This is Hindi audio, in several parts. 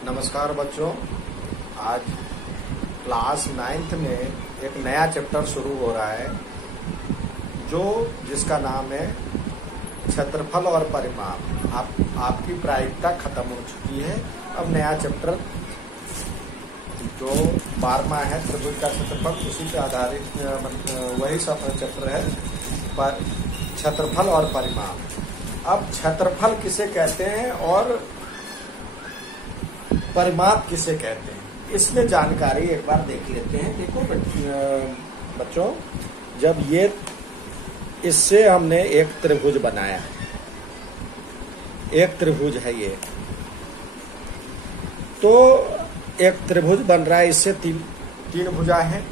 नमस्कार बच्चों। आज क्लास 9th में एक नया चैप्टर शुरू हो रहा है जिसका नाम है क्षेत्रफल और परिमाप। आपकी प्रायिकता खत्म हो चुकी है। अब नया चैप्टर जो 12वां है त्रिभुज का क्षेत्रफल, उसी पे आधारित वही सब चैप्टर है पर क्षेत्रफल और परिमाप। अब क्षेत्रफल किसे कहते हैं और परिमाप किसे कहते हैं, इसमें जानकारी एक बार देख लेते हैं। देखो बच्चों, जब इससे हमने एक त्रिभुज बनाया, एक त्रिभुज है ये, तो एक त्रिभुज बन रहा है, इससे तीन भुजा है,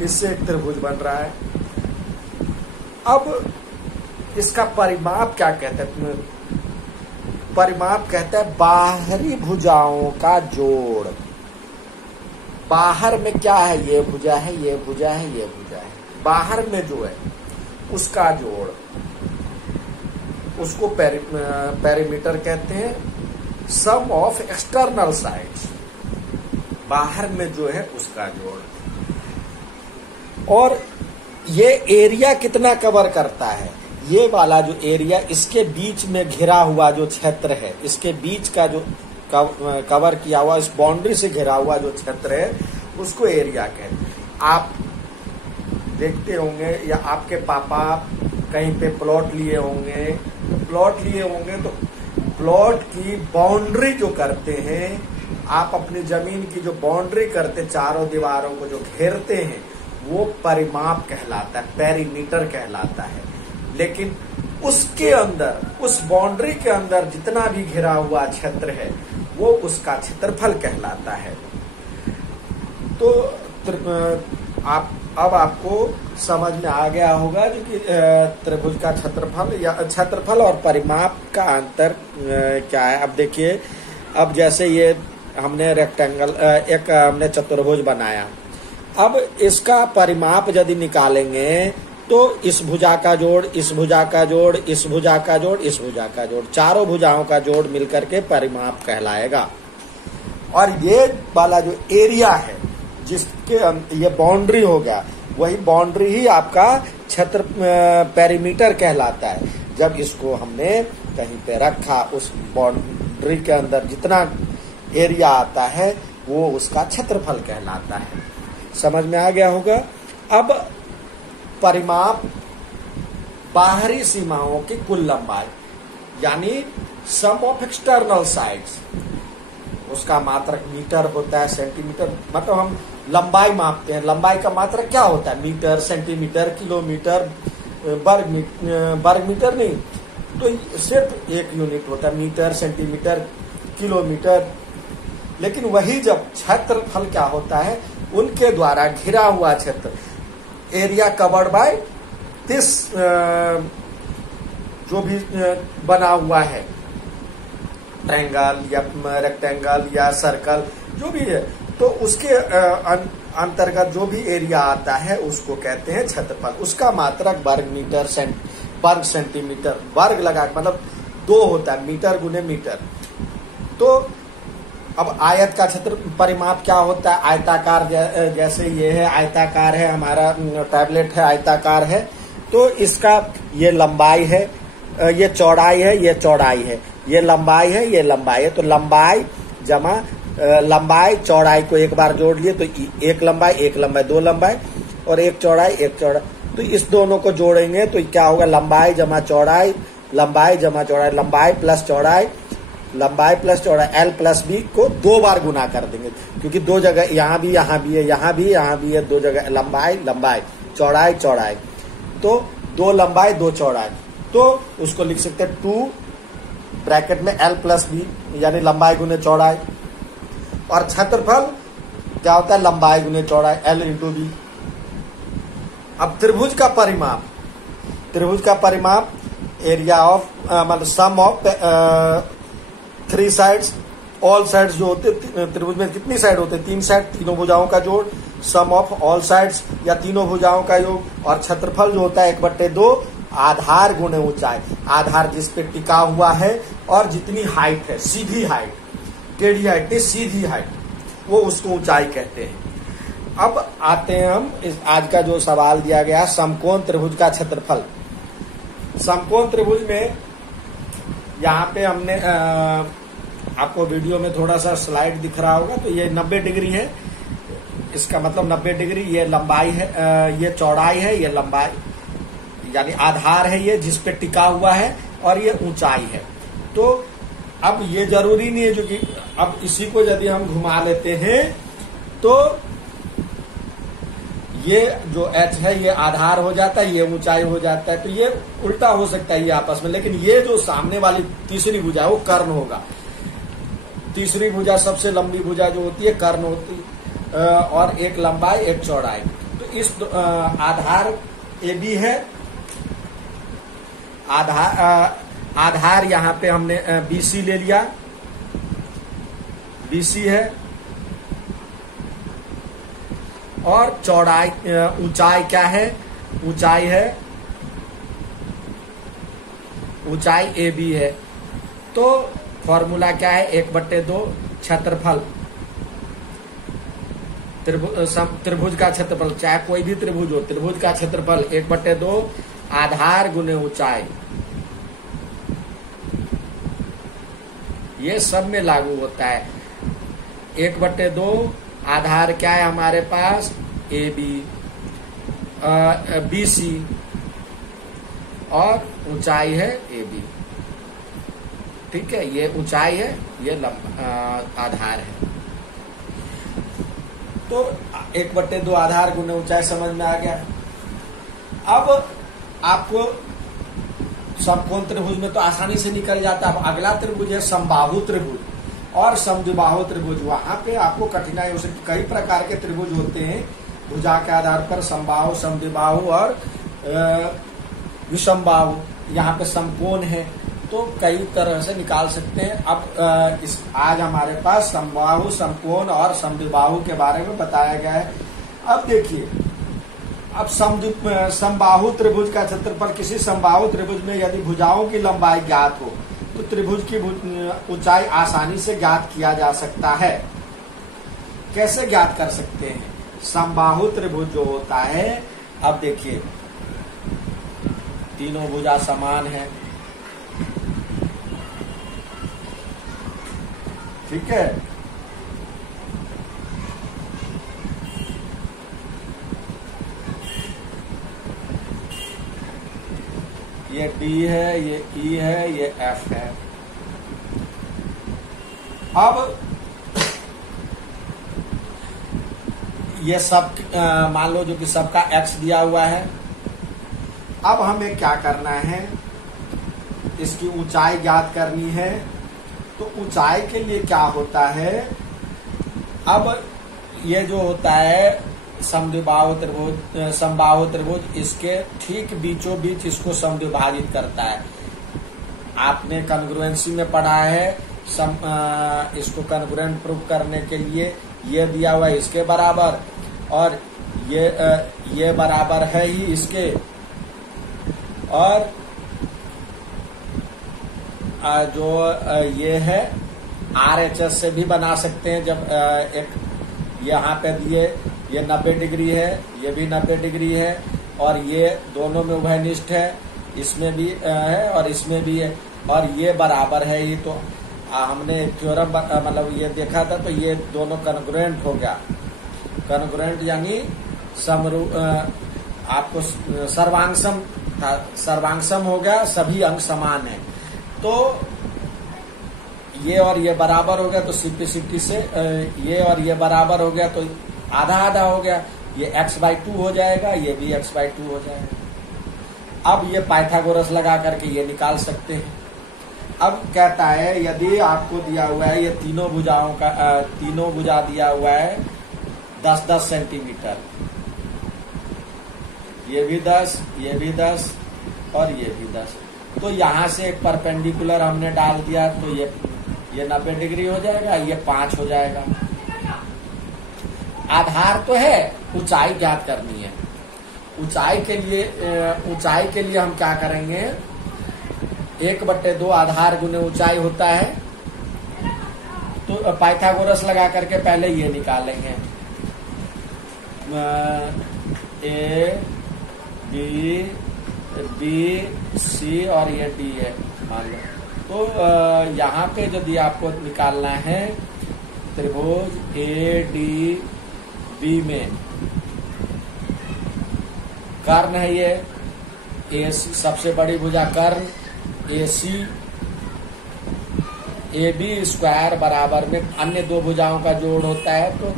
इससे एक त्रिभुज बन रहा है। अब इसका परिमाप क्या कहते हैं? परिमाप कहता है बाहरी भुजाओं का जोड़। बाहर में क्या है? ये भुजा है, ये भुजा है, ये भुजा है। बाहर में जो है उसका जोड़, उसको पेरीमीटर कहते हैं। सम ऑफ एक्सटर्नल साइड्स, बाहर में जो है उसका जोड़। और ये एरिया कितना कवर करता है? ये वाला जो एरिया, इसके बीच में घिरा हुआ जो क्षेत्र है, इसके बीच का जो कवर किया हुआ, इस बाउंड्री से घिरा हुआ जो क्षेत्र है, उसको एरिया कहते हैं। आप देखते होंगे या आपके पापा कहीं पे प्लॉट लिए होंगे, तो प्लॉट की बाउंड्री जो करते हैं, आप अपनी जमीन की जो बाउंड्री करते, चारों दीवारों को जो घेरते हैं, वो परिमाप कहलाता है, पेरीमीटर कहलाता है। लेकिन उसके अंदर, उस बाउंड्री के अंदर जितना भी घिरा हुआ क्षेत्र है, वो उसका क्षेत्रफल कहलाता है। तो अब आपको समझ में आ गया होगा जो कि त्रिभुज का क्षेत्रफल या क्षेत्रफल और परिमाप का अंतर क्या है। अब देखिए, अब जैसे ये हमने रेक्टेंगल, एक हमने चतुर्भुज बनाया। अब इसका परिमाप यदि निकालेंगे तो इस भुजा का जोड़, इस भुजा का जोड़, इस भुजा का जोड़, इस भुजा का जोड़, चारों भुजाओं का जोड़ मिलकर के परिमाप कहलाएगा। और ये वाला जो एरिया है, जिसके ये बाउंड्री हो गया, वही बाउंड्री ही आपका क्षेत्र पेरीमीटर कहलाता है। जब इसको हमने कहीं पे रखा, उस बाउंड्री के अंदर जितना एरिया आता है, वो उसका क्षेत्रफल कहलाता है। समझ में आ गया होगा। अब परिमाप बाहरी सीमाओं की कुल लंबाई, यानी सम ऑफ एक्सटर्नल साइड्स, उसका मात्रक मीटर होता है, सेंटीमीटर, मतलब हम लंबाई मापते हैं। लंबाई का मात्रक क्या होता है? मीटर, सेंटीमीटर, किलोमीटर, वर्ग मीटर नहीं, तो सिर्फ एक यूनिट होता है, मीटर, सेंटीमीटर, किलोमीटर। लेकिन वही जब क्षेत्रफल क्या होता है, उनके द्वारा घिरा हुआ क्षेत्र, एरिया कवर्ड बाय दिस, जो भी बना हुआ है, ट्रायंगल या रेक्टेंगल या सर्कल, जो भी है, तो उसके अंतर्गत जो भी एरिया आता है उसको कहते हैं क्षेत्रफल। उसका मात्रक वर्ग मीटर, वर्ग सेंटीमीटर, वर्ग लगा मतलब 2 होता है, मीटर गुने मीटर। तो अब आयत का क्षेत्र परिमाप क्या होता है? आयताकार, जैसे ये है आयताकार है, हमारा टैबलेट है आयताकार है, तो इसका ये लंबाई है, ये चौड़ाई है, ये चौड़ाई है, ये लंबाई है, ये लंबाई है। तो लंबाई जमा लंबाई, चौड़ाई को एक बार जोड़ लिए तो एक लंबाई, 2 लंबाई, और एक चौड़ाई, 1 चौड़ाई। तो इस दोनों को जोड़ेंगे तो क्या होगा? लंबाई जमा चौड़ाई, लंबाई जमा चौड़ाई, लंबाई प्लस चौड़ाई, लंबाई प्लस चौड़ाई, L प्लस B को 2 बार गुना कर देंगे, क्योंकि 2 जगह यहाँ भी है, यहाँ भी है, 2 जगह लंबाई, चौड़ाई, तो 2 लंबाई 2 चौड़ाई। तो उसको लिख सकते हैं 2 ब्रैकेट में L प्लस B, यानी लंबाई गुने चौड़ाई। और क्षेत्रफल क्या होता है? लंबाई गुने चौड़ाई, L इंटू B। अब त्रिभुज का परिमाप एरिया ऑफ, मतलब सम ऑफ 3 साइड्स, ऑल साइड्स जो होते, त्रिभुज में कितनी साइड होते? 3 साइड, तीनों भुजाओं का जोड़, सम ऑफ ऑल साइड्स या तीनों भुजाओं का योग। और क्षेत्रफल जो होता है 1/2 आधार गुणे ऊंचाई, आधार जिस पे टिका हुआ है और जितनी हाइट है, सीधी हाइट, टेढ़ी हाइट नहीं, सीधी हाइट, वो उसको ऊंचाई कहते हैं। अब आते हैं हम इस आज का जो सवाल दिया गया, समकोण त्रिभुज का क्षेत्रफल। समकोण त्रिभुज में यहाँ पे हमने आपको वीडियो में थोड़ा सा स्लाइड दिख रहा होगा, तो ये 90 डिग्री है, इसका मतलब 90 डिग्री, ये लंबाई है, ये चौड़ाई है, ये लंबाई यानी आधार है ये जिस पे टिका हुआ है, और ये ऊंचाई है। तो अब ये जरूरी नहीं है, जो कि अब इसी को यदि हम घुमा लेते हैं तो ये जो h है ये आधार हो जाता है, ये ऊंचाई हो जाता है, तो ये उल्टा हो सकता है ये आपस में, लेकिन ये जो सामने वाली तीसरी भुजा है वो कर्ण होगा। तीसरी भुजा सबसे लंबी भुजा जो होती है कर्ण होती है, और एक लंबाई एक चौड़ाई। तो इस आधार AB है, आधार यहाँ पे हमने BC ले लिया, BC है, और चौड़ाई ऊंचाई क्या है, ऊंचाई है, ऊंचाई AB है। तो फॉर्मूला क्या है, 1/2 क्षेत्रफल, त्रिभुज का क्षेत्रफल, चाहे कोई भी त्रिभुज हो, त्रिभुज का क्षेत्रफल 1/2 आधार गुने ऊंचाई, ये सब में लागू होता है। 1/2 आधार क्या है हमारे पास, AB, BC, और ऊंचाई है AB। ठीक है, ये ऊंचाई है, ये आधार है। तो 1/2 आधार गुने ऊंचाई समझ में आ गया। अब आपको समकोण त्रिभुज में तो आसानी से निकल जाता है। अब अगला त्रिभुज है समबाहु त्रिभुज और समद्विबाहु त्रिभुज। वहां पे आपको कठिनाई हो सकती, कई प्रकार के त्रिभुज होते हैं भुजा के आधार पर, समबाहु, समद्विबाहु और विषमबाहु। यहाँ पे समकोण है तो कई तरह से निकाल सकते हैं। अब आज हमारे पास समबाहु, समकोण और समद्विबाहु के बारे में बताया गया है। अब देखिए, अब समबाहु त्रिभुज का क्षेत्रफल, किसी समबाहु त्रिभुज में यदि भुजाओं की लंबाई ज्ञात हो तो त्रिभुज की ऊंचाई आसानी से ज्ञात किया जा सकता है। कैसे ज्ञात कर सकते हैं? समबाहु त्रिभुज जो होता है, अब देखिए तीनों भुजा समान है, ठीक है, ये D है, ये E है, ये F है। अब ये सब मान लो जो कि सबका X दिया हुआ है। अब हमें क्या करना है, इसकी ऊंचाई ज्ञात करनी है। तो ऊंचाई के लिए क्या होता है, अब ये जो होता है समद्विबाहु त्रिभुज, समबाहु त्रिभुज, इसके ठीक बीचों बीच इसको समद्विभाजित करता है। आपने कॉन्ग्रुएंसी में पढ़ा है, इसको कॉन्ग्रुएंट प्रूफ करने के लिए ये दिया हुआ है इसके बराबर, और ये बराबर है ही इसके, और जो ये है RHS से भी बना सकते हैं। जब एक यहाँ पे दिए, ये 90 डिग्री है, ये भी 90 डिग्री है, और ये दोनों में उभयनिष्ठ है, इसमें भी है और इसमें भी है, और ये बराबर है ही। तो हमने थ्योरम मतलब ये देखा था, तो ये दोनों कॉन्ग्रुएंट हो गया। कॉन्ग्रुएंट यानी आपको सर्वांगसम हो गया, सभी अंग समान है। तो ये और ये बराबर हो गया, तो सिंप्लिसिटी से ये और ये बराबर हो गया, तो आधा आधा हो गया, ये x/2 हो जाएगा, ये भी x/2 हो जाएगा। अब ये पाइथागोरस लगा करके ये निकाल सकते हैं। अब कहता है यदि आपको दिया हुआ है ये तीनों भुजाओं का तीनों भुजा दिया हुआ है 10-10 सेंटीमीटर, ये भी 10, ये भी 10 और ये भी 10, तो यहां से एक परपेंडिकुलर हमने डाल दिया, तो ये 90 डिग्री हो जाएगा, ये 5 हो जाएगा। आधार तो है, ऊंचाई ज्ञात करनी है। ऊंचाई के लिए हम क्या करेंगे, 1/2 आधार गुने ऊंचाई होता है, तो पाइथागोरस लगा करके पहले ये निकालेंगे, ए बी बी सी और ये डी है मान लो। तो यहाँ पे यदि आपको निकालना है त्रिभुज ए डी बी में कर्ण है ये ए सी, सबसे बड़ी भुजा कर्ण ए सी, ए बी स्क्वायर बराबर में अन्य दो भुजाओं का जोड़ होता है, तो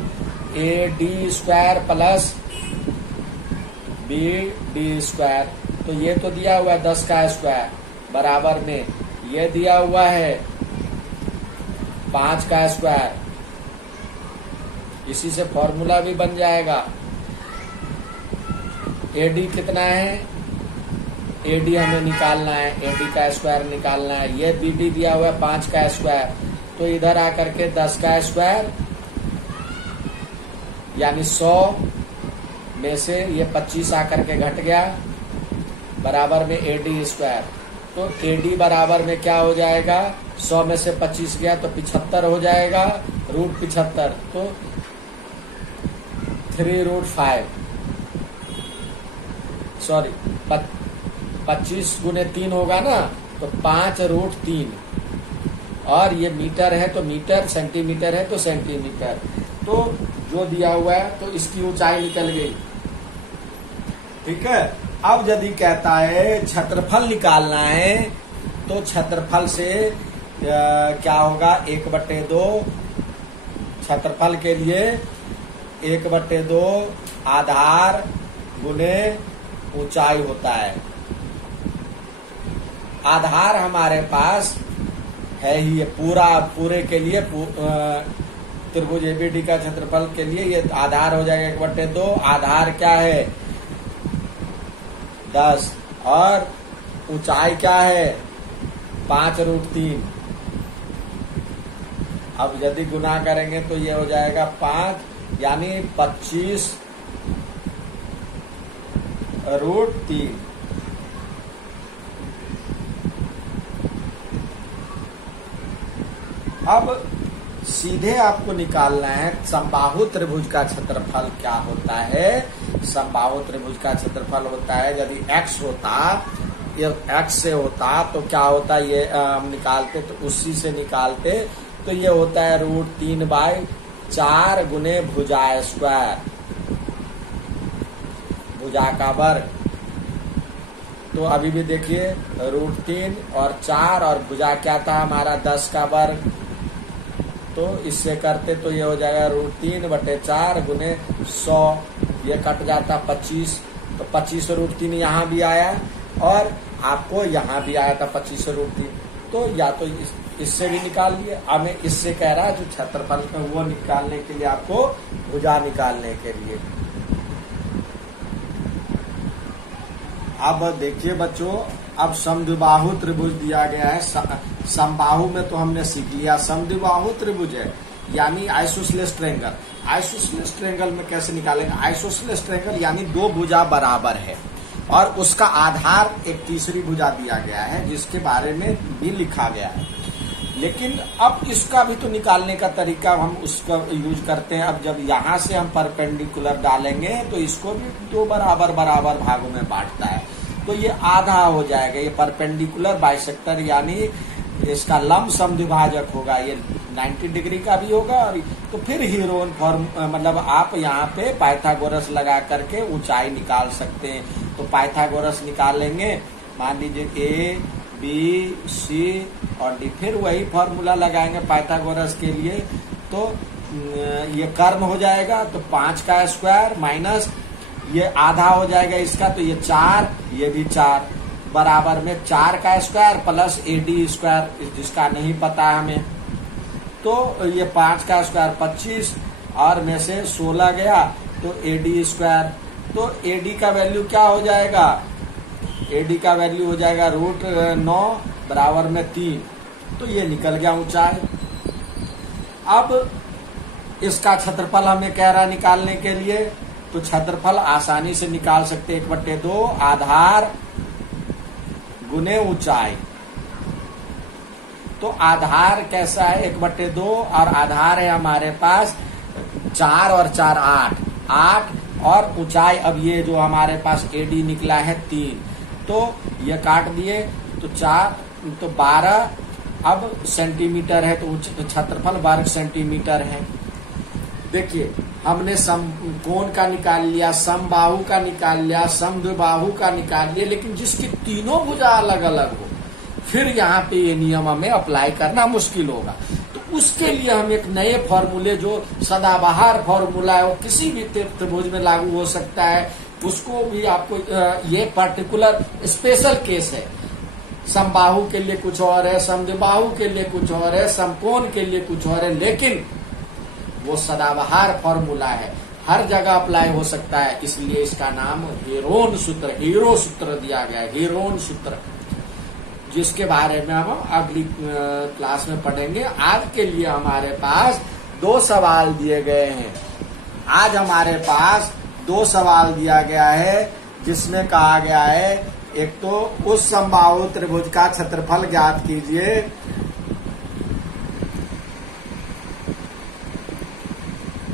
A D square plus B D square. तो ये तो दिया हुआ है 10 का स्क्वायर बराबर में ये दिया हुआ है 5 का स्क्वायर, इसी से फॉर्मूला भी बन जाएगा। एडी कितना है, एडी हमें निकालना है, एडी का स्क्वायर निकालना है, ये बीडी दिया हुआ है 5 का स्क्वायर, तो इधर आकर के 10 का स्क्वायर यानी 100 में से ये 25 आकर के घट गया बराबर में एडी स्क्वायर। तो एडी बराबर में क्या हो जाएगा, 100 में से 25 गया तो 75 हो जाएगा, √75, तो 3√5 सॉरी 25 गुने 3 होगा ना, तो 5√3, और ये मीटर है तो मीटर, सेंटीमीटर है तो सेंटीमीटर। तो जो दिया हुआ है तो इसकी ऊंचाई निकल गई। ठीक है, अब यदि कहता है क्षेत्रफल निकालना है तो क्षेत्रफल से क्या होगा, 1/2 क्षेत्रफल के लिए 1/2 आधार गुने ऊंचाई होता है। आधार हमारे पास है ही ये पूरे के लिए त्रिभुज एबीडी का क्षेत्रफल के लिए ये आधार हो जाएगा 1/2। आधार क्या है 10 और ऊंचाई क्या है 5√3। अब यदि गुना करेंगे तो ये हो जाएगा 5 यानी 25√3। अब सीधे आपको निकालना है समबाहु त्रिभुज का क्षेत्रफल क्या होता है। समबाहु त्रिभुज का क्षेत्रफल होता है, यदि x होता, ये x से होता तो क्या होता, ये हम निकालते तो उसी से निकालते तो ये होता है √3/4 गुने भुजा स्क्वायर, भुजा का वर्ग। तो अभी भी देखिए √3 और 4 और भुजा क्या था हमारा 10 का वर्ग, तो इससे करते तो ये हो जाएगा √3/4 गुने 100, ये कट जाता 25, तो 25√3 यहाँ भी आया और आपको यहाँ भी आया था 25√3। तो या तो इससे भी निकाल लिए, हमें इससे कह रहा है जो क्षेत्रफल का वो निकालने के लिए आपको भुजा निकालने के लिए। अब देखिए बच्चों, अब समद्विबाहु त्रिभुज दिया गया है। समबाहु में तो हमने सीख लिया, समद्विबाहु त्रिभुज है यानी आइसोसेलेस ट्रायंगल। आइसोसेलेस ट्रायंगल में कैसे निकालेंगे, आइसोसेलेस ट्रायंगल यानी दो भुजा बराबर है और उसका आधार एक तीसरी भुजा दिया गया है जिसके बारे में भी लिखा गया है। लेकिन अब इसका भी तो निकालने का तरीका हम उसका यूज करते हैं। अब जब यहाँ से हम परपेंडिकुलर डालेंगे तो इसको भी दो बराबर बराबर भागों में बांटता है, तो ये आधा हो जाएगा। ये परपेंडिकुलर बाइसेक्टर यानी इसका लंब समद्विभाजक होगा, ये 90 डिग्री का भी होगा। और तो फिर हीरोन फॉर्म मतलब आप यहाँ पे पाइथागोरस लगा करके ऊंचाई निकाल सकते हैं। तो पाइथागोरस निकालेंगे, मान लीजिए ए बी सी और डी, फिर वही फॉर्मूला लगाएंगे पाइथागोरस के लिए। तो ये कर्म हो जाएगा, तो 5 का स्क्वायर माइनस ये आधा हो जाएगा इसका, तो ये 4, ये भी 4 बराबर में 4 का स्क्वायर प्लस एडी स्क्वायर जिसका नहीं पता हमें। तो ये 5 का स्क्वायर 25 और में से 16 गया तो एडी स्क्वायर। तो एडी का वैल्यू क्या हो जाएगा, एडी का वैल्यू हो जाएगा √9 बराबर में 3। तो ये निकल गया ऊंचाई। अब इसका क्षेत्रफल हमें कह रहा है निकालने के लिए, तो क्षेत्रफल आसानी से निकाल सकते 1/2 आधार गुने ऊंचाई। तो आधार कैसा है 1/2 और आधार है हमारे पास 4 और 4 8 और ऊंचाई अब ये जो हमारे पास एडी निकला है 3, तो ये काट दिए तो 4 तो 12 अब सेंटीमीटर है, तो क्षेत्रफल वर्ग सेंटीमीटर है। देखिए हमने समकोण का निकाल लिया, समबाहु का निकाल लिया, समद्विबाहु का निकाल लिया, लेकिन जिसकी तीनों भुजा अलग अलग हो फिर यहाँ पे ये नियम हमें अप्लाई करना मुश्किल होगा। तो उसके लिए हम एक नए फॉर्मूले जो सदाबहार फॉर्मूला है वो किसी भी त्रिभुज में लागू हो सकता है, उसको भी आपको ये पर्टिकुलर स्पेशल केस है। समबाहु के लिए कुछ और है, समद्विबाहु के लिए कुछ और है, समकोण के लिए कुछ और है, लेकिन वो सदाबहार फॉर्मूला है, हर जगह अप्लाई हो सकता है। इसलिए इसका नाम हेरोन सूत्र, हीरो सूत्र दिया गया है, हेरोन सूत्र, जिसके बारे में हम अगली क्लास में पढ़ेंगे। आज के लिए हमारे पास 2 सवाल दिए गए हैं। आज हमारे पास 2 सवाल दिया गया है, जिसमें कहा गया है एक तो उस समबाहु त्रिभुज का क्षेत्रफल ज्ञात कीजिए,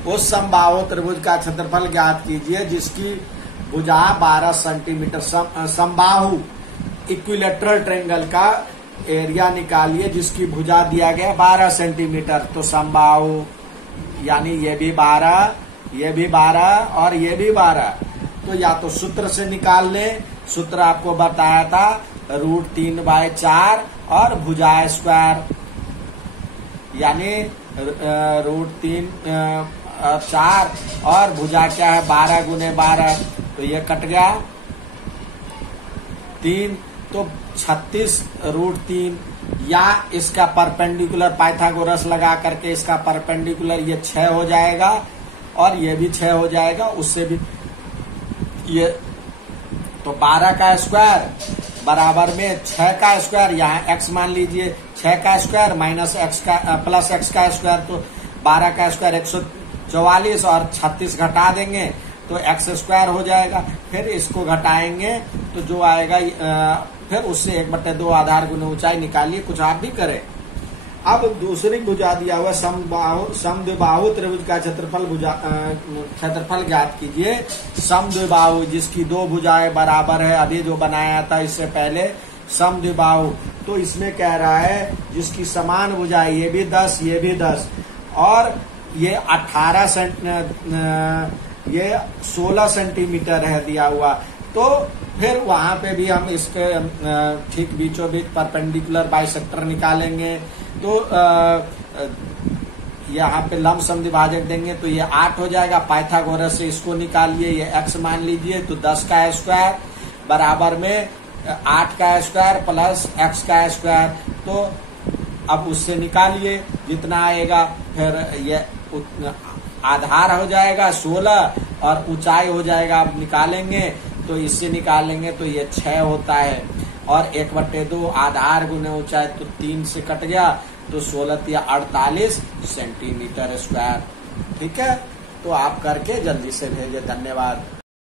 उस समबाहु त्रिभुज का क्षेत्रफल ज्ञात कीजिए जिसकी भुजा 12 सेंटीमीटर। समबाहु इक्विलेटरल ट्रायंगल का एरिया निकालिए जिसकी भुजा दिया गया 12 सेंटीमीटर। तो समबाहु यानी ये भी 12, ये भी 12 और ये भी 12। तो या तो सूत्र से निकाल लें, सूत्र आपको बताया था √3/4 और भुजा स्क्वायर यानी √3/4 और भुजा क्या है 12 × 12, तो ये कट गया 3, तो 36 √3 या इसका परपेंडिकुलर पाइथागोरस लगा करके इसका परपेंडिकुलर ये 6 हो जाएगा और ये भी 6 हो जाएगा, उससे भी ये तो 12 का स्क्वायर बराबर में 6 का स्क्वायर, यहाँ x मान लीजिए 6 का स्क्वायर माइनस x का प्लस x का स्क्वायर, तो 12 का स्क्वायर 144 और 36 घटा देंगे तो x स्क्वायर हो जाएगा। फिर इसको घटाएंगे तो जो आएगा फिर उससे 1/2 आधार गुना ऊंचाई निकालिए, कुछ आप भी करें। अब दूसरी भुजा दिया हुआ समद्विबाहु त्रिभुज का क्षेत्रफल ज्ञात कीजिए। समद्विबाहु जिसकी 2 भुजाएं बराबर है, अभी जो बनाया था इससे पहले समद्विबाहु, तो इसमें कह रहा है जिसकी समान भुजाएं, ये भी 10 ये भी 10 और ये 16 सेंटीमीटर है दिया हुआ। तो फिर वहां पे भी हम इसके ठीक बीचों बीच परपेंडिकुलर बाइसेक्टर निकालेंगे, तो यहाँ पे लंब समद्विभाजक देंगे तो ये 8 हो जाएगा। पाइथागोरस से इसको निकालिए, ये x मान लीजिए, तो 10 का स्क्वायर बराबर में 8 का स्क्वायर प्लस x का स्क्वायर, तो अब उससे निकालिए जितना आएगा, फिर ये आधार हो जाएगा 16 और ऊंचाई हो जाएगा, अब निकालेंगे तो इससे निकालेंगे तो ये 6 होता है और 1/2 आधार गुने ऊंचाई, तो 3 से कट गया तो 16 या 48 सेंटीमीटर स्क्वायर। ठीक है, तो आप करके जल्दी से भेजें। धन्यवाद।